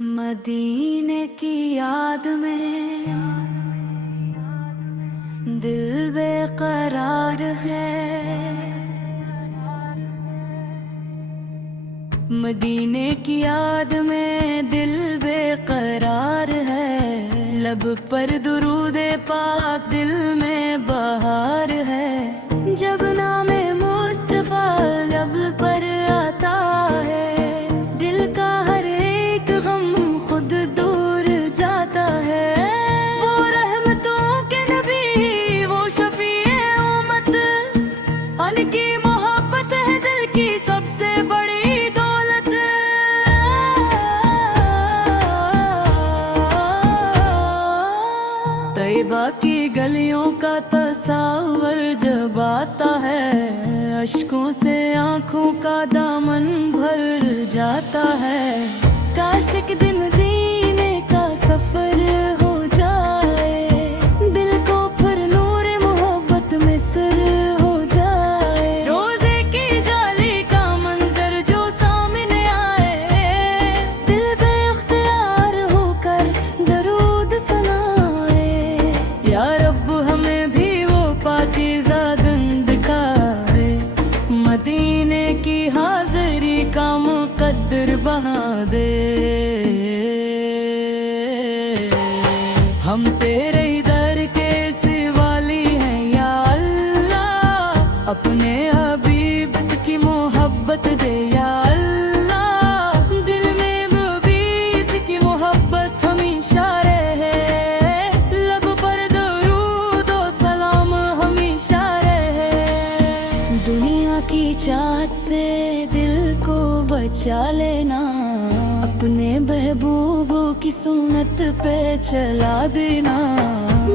مدینے کی یاد میں دل بے قرار ہے، مدینے کی یاد میں دل بے قرار ہے، لب پر درود پاک دل میں بہار ہے، جب نام مصطفیٰ لب پر آتا ہے دل کا ہر ایک غم خود دور جاتا ہے، وہ رحمتوں کے نبی وہ شفیع امت، ان کی محبت ہے دل کی سب سے بڑی دولت، طیبہ کی گلیوں کا تصور جب آتا ہے، اشکوں سے آنکھوں کا دامن بھر جاتا ہے، کاش ایک دن مدینے کا سفر ہو جائے، دل کو پھر نور محبت میں سر ہو جائے، روزے کی جالی کا منظر جو سامنے آئے، دل بے اختیار ہو کر درود سنائے، یا رب ہمیں بھی وہ پاکیزہ دن دکھائے، مدینے کی حاضری کا مقدر بنا دے، ہم تیرے ہی در کے سوالی ہیں یا اللہ، اپنے حبیب کی محبت دے یا اللہ، دل میں بھی اس کی محبت ہمیشہ رہے، لب پر درود و سلام ہمیشہ رہے، دنیا کی چاہت سے دل کو بچا لینا، اپنے محبوب کی سنت پہ چلا دینا،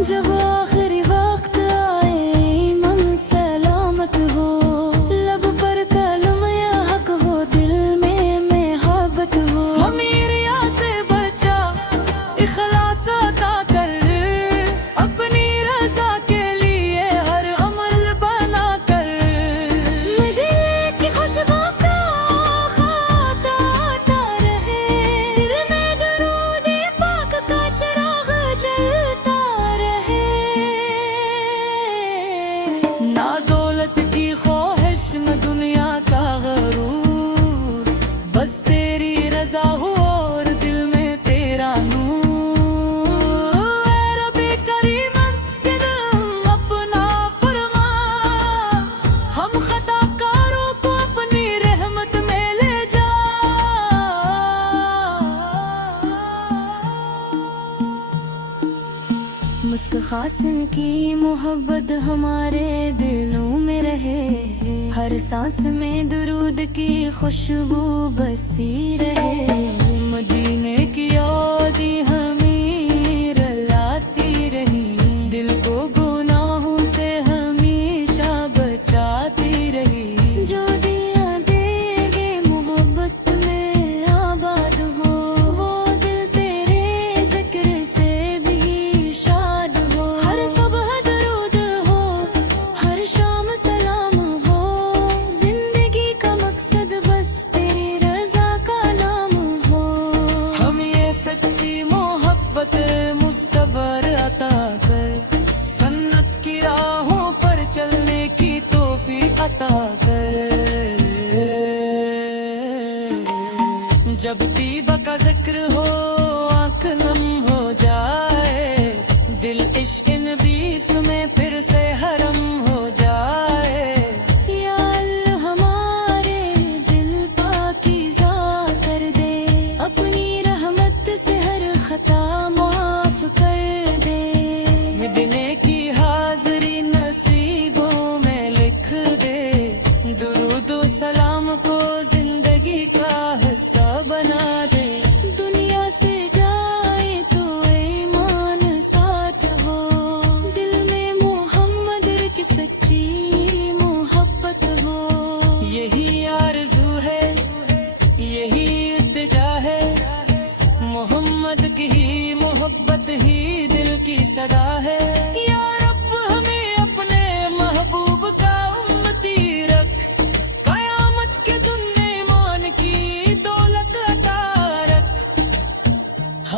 جب آخری وقت آئے من سلامت ہو، لب پر کلمہ حق ہو دل میں محبت ہو، ہمیریا سے بچا اخلاص عطا کر، اپنی رضا کے لیے ہر عمل بنا کر، مدینے کی خوشبو کا خاطر آتا رہے، دل میں درود پاک کا چراغ جلتا رہے، نہ دولت کی خواہش نہ دنیا کا غرور، بس تیری رضا ہو اور دل میں تیرا نور، اے ربی کریم دل اپنا فرما، ہم خطا کاروں کو اپنی رحمت میں لے جا، مسک قاسم کی محبت ہمارے دلوں میں رہے، ہر سانس میں درود کی خوشبو بسی رہے، مدینے کی یاد ہمیں رلاتی رہی، دل کو گناہوں سے ہمیشہ بچاتی رہی، جو دیا دے گے محبت میں آباد ہو، وہ دل تیرے ذکر سے بھی شاد ہو، ہر صبح درود ہو ہر شام سلام ہو، زندگی کا مقصد بس تیری رضا کا نام ہو، ہم یہ سچی محبت مستور عطا کر، سنت کی راہوں پر چلنے کی توفیق عطا کر، جب طیبہ کا ذکر ہو آنکھ نم ہو جائے، دل عشق نبیس میں پھر سے حرم ہو جائے، یا اللہ ہمارے دل پاکیزہ کر دے، اپنی رحمت سے ہر خطا معاف کر دے، مدینے کی حاضری نصیبوں میں لکھ دے، درود و سلام کو زندگی کا حصہ بنا دے، دنیا سے جائے تو ایمان ساتھ ہو، دل میں محمد کی سچی محبت ہو، یہی آرزو ہے یہی التجا ہے، محمد کی ہی محبت ہی دل کی صدا ہے، یا رب ہمیں اپنے محبوب کا امتی رکھ، قیامت کے دن ایمان کی دولت عطا رکھ،